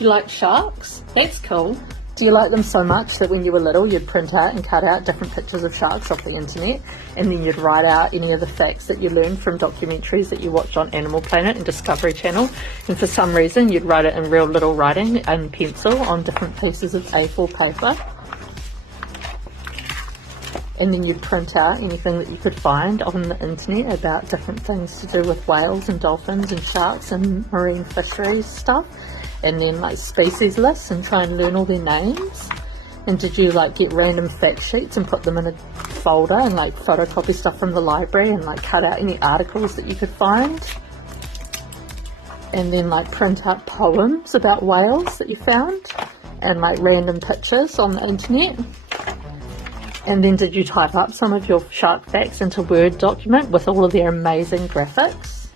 You like sharks? That's cool. Do you like them so much that when you were little you'd print out and cut out different pictures of sharks off the internet, and then you'd write out any of the facts that you learned from documentaries that you watch on Animal Planet and Discovery Channel, and for some reason you'd write it in real little writing and pencil on different pieces of A4 paper, and then you'd print out anything that you could find on the internet about different things to do with whales and dolphins and sharks and marine fisheries stuff, and then like species lists and try and learn all their names. And did you like get random fact sheets and put them in a folder and like photocopy stuff from the library and like cut out any articles that you could find, and then like print out poems about whales that you found and like random pictures on the internet? And then did you type up some of your shark facts into Word document with all of their amazing graphics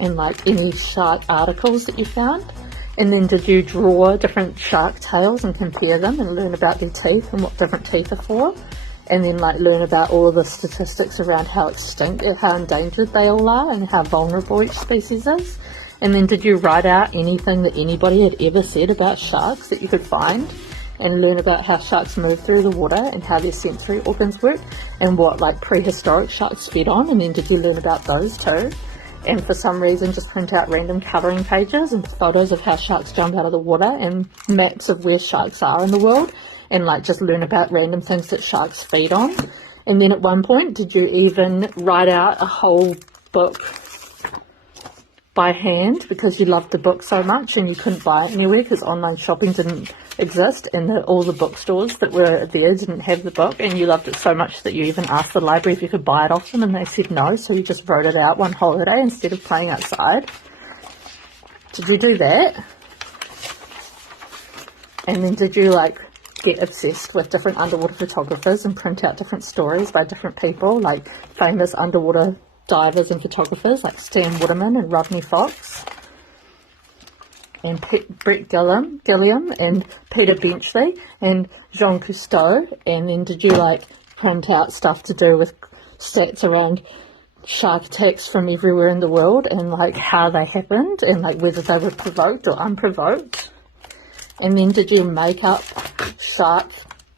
and like any shark articles that you found? And then did you draw different shark tails and compare them and learn about their teeth and what different teeth are for? And then like learn about all of the statistics around how extinct, how endangered they all are and how vulnerable each species is? And then did you write out anything that anybody had ever said about sharks that you could find and learn about how sharks move through the water and how their sensory organs work and what like prehistoric sharks fed on? And then did you learn about those too? And for some reason just print out random colouring pages and photos of how sharks jump out of the water and maps of where sharks are in the world, and like just learn about random things that sharks feed on? And then at one point did you even write out a whole book by hand because you loved the book so much and you couldn't buy it anywhere because online shopping didn't exist, and all the bookstores that were there didn't have the book, and you loved it so much that you even asked the library if you could buy it off them and they said no, so you just wrote it out one holiday instead of playing outside? Did you do that? And then did you like get obsessed with different underwater photographers and print out different stories by different people, like famous underwater divers and photographers like Stan Waterman and Rodney Fox and Brett Gilliam and Peter Benchley and Jean Cousteau? And then did you like print out stuff to do with stats around shark attacks from everywhere in the world and like how they happened and like whether they were provoked or unprovoked? And then did you make up shark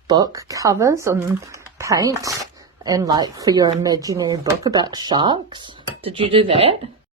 book covers and paint and like for your imaginary book about sharks? Did you do that?